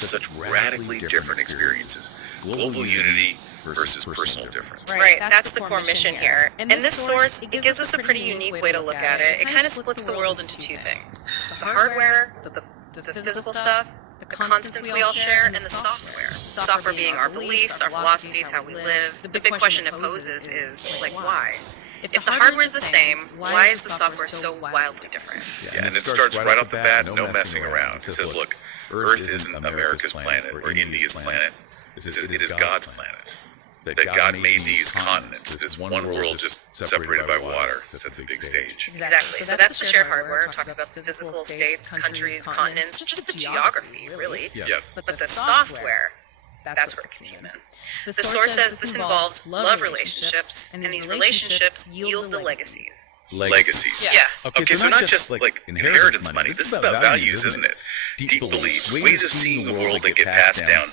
such radically different experiences. Global unity versus personal difference. Right, that's the core mission here. And this source, it gives us a pretty unique way to look at it. It kind of splits the world into two things. The hardware, the physical stuff, the constants we all share, and the software. Software being our beliefs, our philosophies, how we live. The big question it poses is, like, why? If the hardware is the same, why is the software so wildly different? Yeah, and it starts right off the bat, no messing around. It says, look, Earth isn't America's planet or India's planet. It is God's planet. That God made these continents, this one world just separated by water, sets a big stage. Exactly. So that's the shared hardware. It talks about the physical states, countries, continents, just the geography, really. Yeah. But the software, that's where it gets human. The source says this involves love relationships, and these relationships yield the legacies. Legacies. Yeah. Okay, so not just like inheritance money. This is about values, isn't it? Deep beliefs, ways of seeing the world that get passed down,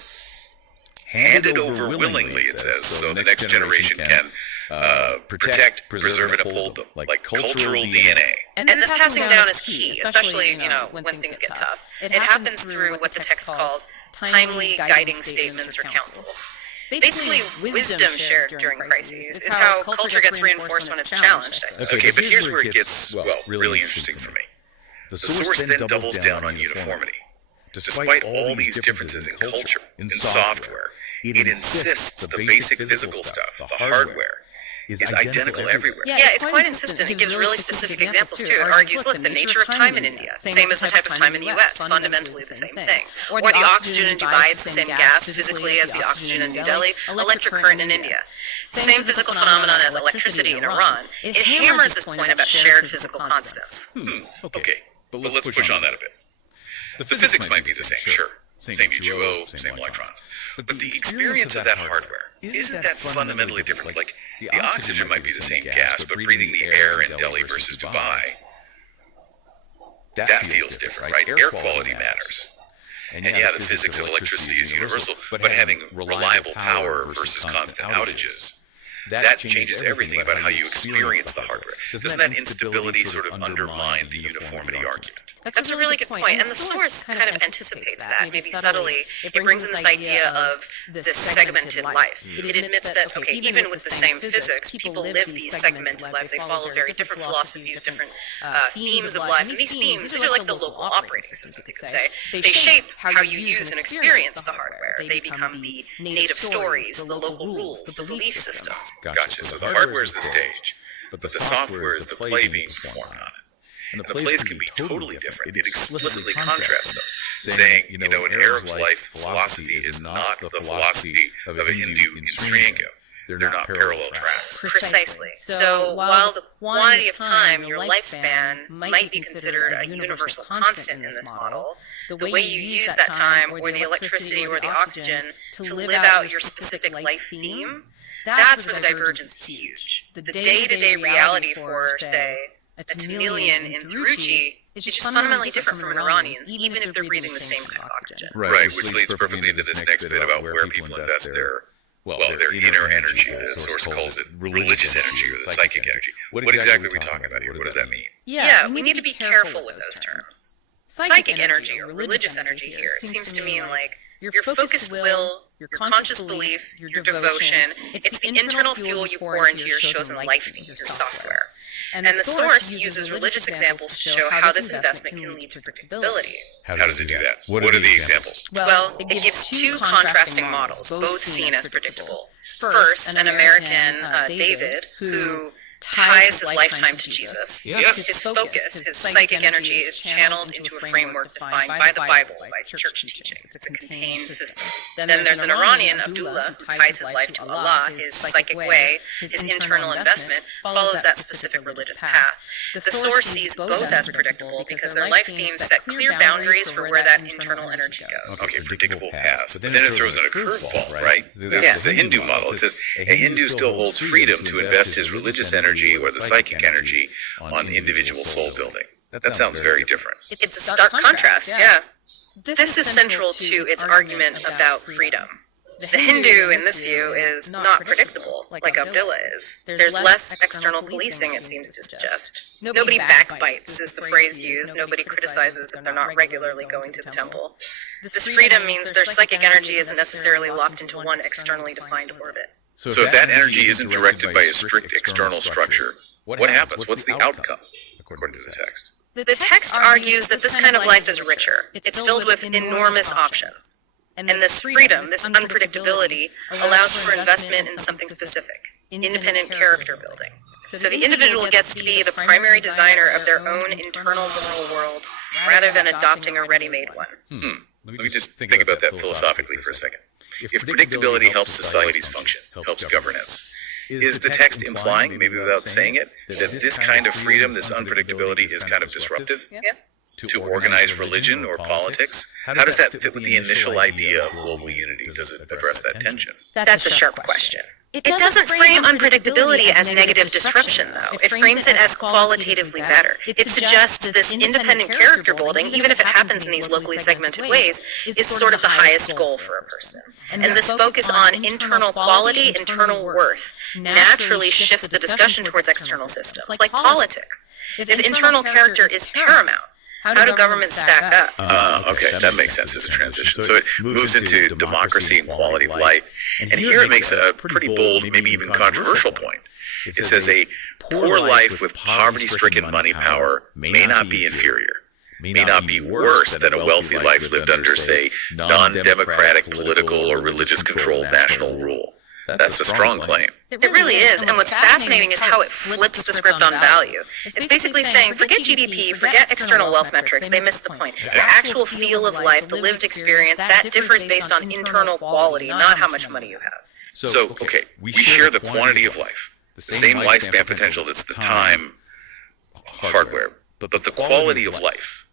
handed over willingly, it says, so the next generation can protect, preserve, and uphold them, like cultural DNA. And this passing down is key, especially, when things get tough. It happens through what the text calls timely guiding statements or counsels. Basically, wisdom shared during crises. It's how culture gets reinforced when it's challenged, I suppose. Okay, but here's where it gets, well, really interesting for me. The source then doubles down on uniformity. Despite all these differences in culture, in software, it insists the basic physical stuff, the hardware, is identical everywhere. Yeah, it's quite insistent. It gives really specific examples, too. It argues, look, the nature of time in India, same as the type of time in the U.S., fundamentally the same thing. Or the oxygen in Dubai is the same gas physically as the oxygen in New Delhi, electric current in India. Same physical phenomenon as electricity in Iran. It hammers this point about shared physical constants. Okay, but let's push on that a bit. The physics might be the same, sure. Same H2O, same electrons. But the experience of that hardware, isn't that fundamentally different? Like, the oxygen might be the same gas, but breathing the air in Delhi versus Dubai, that feels different, right? Air quality matters. And yeah, the physics of electricity is universal, but having reliable power versus constant outages, that changes everything about how you experience the hardware. Doesn't that instability sort of undermine the uniformity argument? That's a really good point. And the source kind of anticipates that, maybe subtly. It brings in this idea of this segmented life. It admits that, okay, even with the same physics, people live these segmented lives. They follow very different philosophies, different themes of life. And these themes, these are like the local operating systems, you could say. They shape how you use and experience the hardware. They become the native stories, the local rules, the belief systems. Gotcha. So the hardware is the stage, but the software is the play being performed on it. And the plays can be totally different. It explicitly contrasts them, saying, an Arab's life philosophy is not the philosophy of a Hindu in Sri Lanka. They're not parallel tracks. Precisely. So while the quantity of time, your lifespan, might be considered a universal constant in this model, the way you use that time, or the electricity or the oxygen, to live out your specific life theme, that's where the divergence is huge. The day-to-day reality for, say, a Tamilian in Thiruchi is just fundamentally different from an Iranian's, even if they're breathing the same kind of oxygen. Right, which leads perfectly into this next bit about where people invest their inner energy. The source calls it religious energy or the psychic energy. What exactly are we talking about here? What does that mean? Yeah, we need to be careful with those terms. Psychic energy or religious energy here seems to mean like your focused will, your conscious belief, your devotion. It's the internal fuel you pour into your chosen life theme, your software. And the source uses religious examples to show how this investment can lead to predictability. How does it do that? What are the examples? Well, it gives two contrasting models, both seen as predictable. First, an American, David, who ties his lifetime to Jesus. His focus, his psychic energy is channeled into a framework defined by the Bible, by church teachings. It's a contained system. Then there's an Iranian, Abdullah, who ties his life to Allah. His psychic way, his internal investment, follows that specific religious path. The source sees both as predictable because their life themes set clear boundaries for where that internal energy goes. Okay, predictable paths. But then it throws in a curveball, right? The Hindu model. It says a Hindu still holds freedom to invest his religious energy or the psychic energy on individual soul building. That sounds very different. It's a stark contrast, yeah. This is central to its argument about freedom. The Hindu, in this view, is not predictable, like Abdullah is. There's less external policing, it seems to suggest. Nobody backbites, is the phrase used. Nobody criticizes if they're not regularly going to the temple. This freedom means their psychic energy isn't necessarily locked into one externally defined orbit. So if that energy isn't directed by a strict external structure, what happens? What's the outcome, according to the text? The text argues that this kind of life is richer. It's filled with enormous options. And this freedom, this unpredictability, allows for investment in something specific, independent character building. So the individual gets to be the primary designer of their own internal moral world, rather than adopting a ready-made one. Let me just think about that philosophically for a second. If predictability helps societies function, helps governance, is the text implying, maybe without saying it, that this kind of freedom, this unpredictability is kind of disruptive to organized religion or politics? How does that fit with the initial idea of global unity? Does it address that tension? That's a sharp question. It doesn't frame unpredictability as negative disruption, though. It frames it as qualitatively better. It suggests this independent character building, even if it happens in these locally segmented ways, is sort of the highest goal for a person. And this focus on internal quality, internal worth, naturally shifts the discussion towards external systems, like politics. If internal character is paramount, how do governments stack up? Okay, that makes sense as a transition. So it moves into democracy and quality of life. And here it makes a pretty bold, maybe even controversial point. It says a poor life with poverty-stricken money power may not be inferior, may not be worse than a wealthy life lived under, say, non-democratic political or religious-controlled national rule. That's a strong claim. It really is, and what's fascinating is how it flips the script on value. It's basically saying, forget GDP, forget external wealth metrics, they missed the point. The actual feel of life, the lived experience, that differs based on internal quality, not how much money you have. So, okay, we share the quantity of life, the same lifespan potential that's the time hardware, but the quality of life,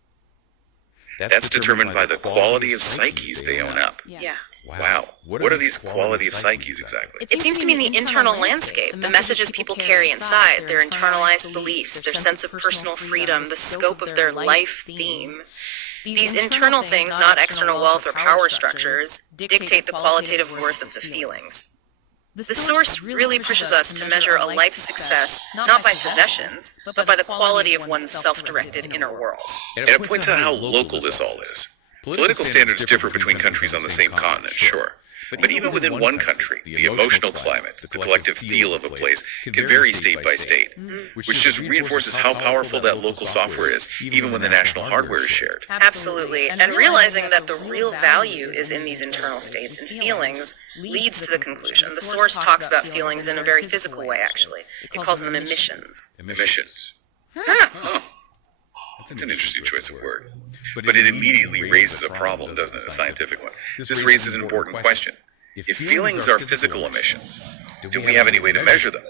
that's determined by the quality of psyches they own up. Yeah. Wow. What are these quality of psyches exactly? It seems to me the internal landscape, the messages people carry inside, their internalized beliefs, their sense of personal freedom, the scope of their life theme. These internal things, not external wealth or power structures, dictate the qualitative worth of the feelings. The source really pushes us to measure a life's success not by possessions, but by the quality of one's self-directed inner world. And it points out how local this all is. Political standards differ between countries on the same continent, sure. But even within one country, the emotional climate, the collective feel of a place can vary state by state, which just reinforces how powerful that local software is, even when the national hardware is shared. Absolutely. And realizing that the real value is in these internal states and feelings leads to the conclusion. The source talks about feelings in a very physical way, actually. It calls them emissions. Emissions. That's an interesting choice of word. But it immediately raises a problem, doesn't it? A scientific one. This raises an important question. If feelings are physical emissions, do we have any way to measure them?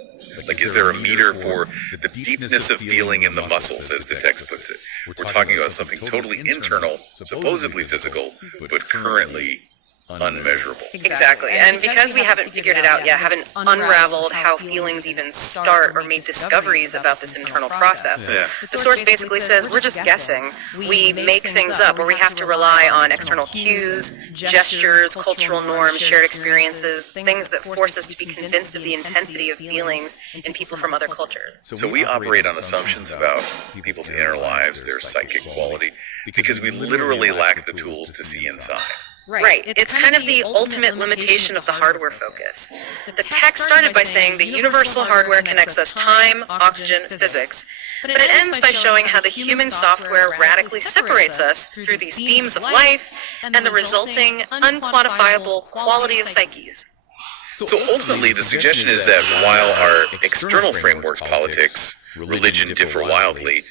Like, is there a meter for the deepness of feeling in the muscles, as the text puts it? We're talking about something totally internal, supposedly physical, but currently unmeasurable. Exactly. And because we haven't figured it out yet, haven't unraveled how feelings even start or made discoveries about this internal process, the source basically says we're just guessing. We make things up, or we have to rely on external cues, gestures, cultural norms, shared experiences, things that force us to be convinced of the intensity of feelings in people from other cultures. So we operate on assumptions about people's inner lives, their psychic quality, because we literally lack the tools to see inside. Right. It's kind of the ultimate limitation of the hardware focus. The text started by saying the universal hardware can access time, oxygen, physics, but it ends by showing how the human software radically separates us through these themes of life and the resulting unquantifiable quality of psyches. So ultimately, the suggestion is that while our external frameworks, politics, religion differ wildly,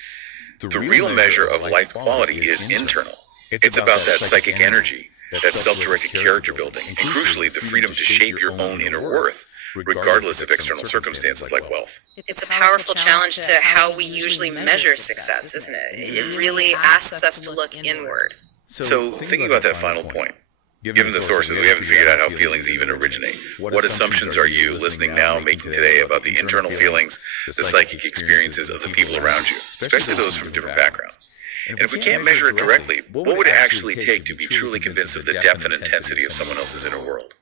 the real measure of life quality is internal. It's about that psychic energy, that self-directed character building, and crucially, the freedom to shape your own inner worth, regardless of external circumstances like wealth. It's a powerful challenge to how we usually measure success, isn't it? It really asks us to look inward. So thinking about that final point, given the sources, we haven't figured out how feelings even originate. What assumptions are you, listening now, making today about the internal feelings, the psychic experiences of the people around you, especially those from different backgrounds? And if we can't measure it directly, what would it actually take to be truly convinced of the depth and intensity of someone else's inner world?